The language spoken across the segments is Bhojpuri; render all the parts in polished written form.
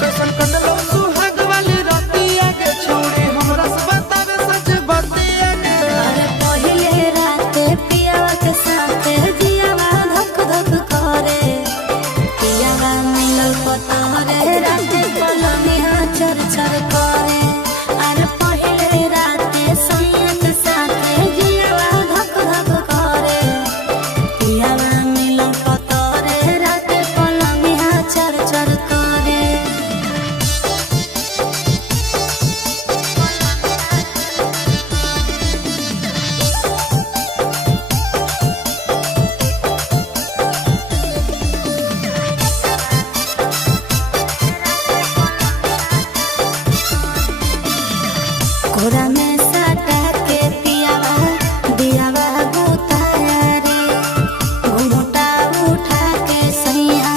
कैसन कटलो सुहाग वाली रतिया के छोड़ी हमरा से बतावे सच बतिया के। अरे पहिले राते पियावा के साथे जियावा धक धक करे, पियावा मिलल पतरे राते पलनिया चर चर करे। अरे पहिले राते सैया के साथे जियावा धक धक करे, पियावा मिलल पतरे राते पलनिया चर चर करे। कोरा में सटा के पियावा दियावा गोताया रे, घूंघटा उठा के सैया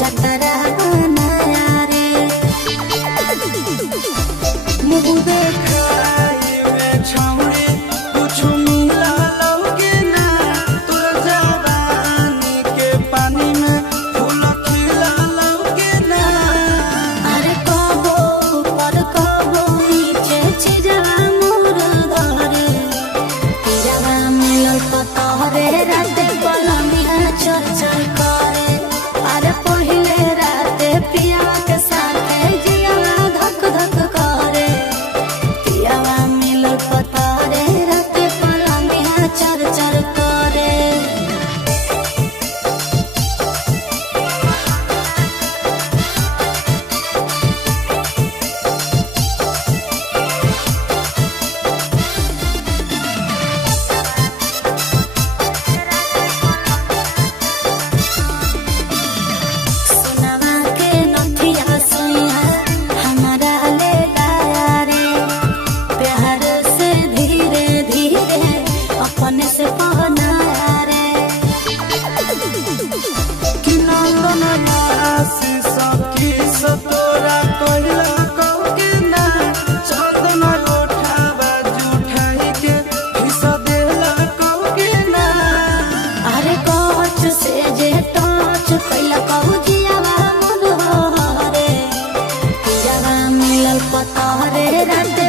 जतरा बनाया रे। मुँह देखाई में छौड़ी कुछ मिला लौके ना, तोर जवानी के पानी में फूल खिला लौके ना। अरे कबो ऊपर कबो नीचे छिजवा मोर धरे, पियावा मिलल पतरे राते पलनिया चर चर करे। अरे पहिले राते पियावा के साथे जियावा धक धक करे, पियावा मिलल पतरे राते पलनिया चर चर करे। सोनवा के नथिया सैया हमारा ले लाया रे, प्यार से धीरे धीरे अपने से पहनाया रे। कि नंदन राशि सखी सतोरा कहला कहके ना, चंदन उठावा जुठाई के हिस्सा देला कहके ना। अरे कोच से जे टच कैला कहू जियावा मोर हरे, पियावा मिलल पतरे राते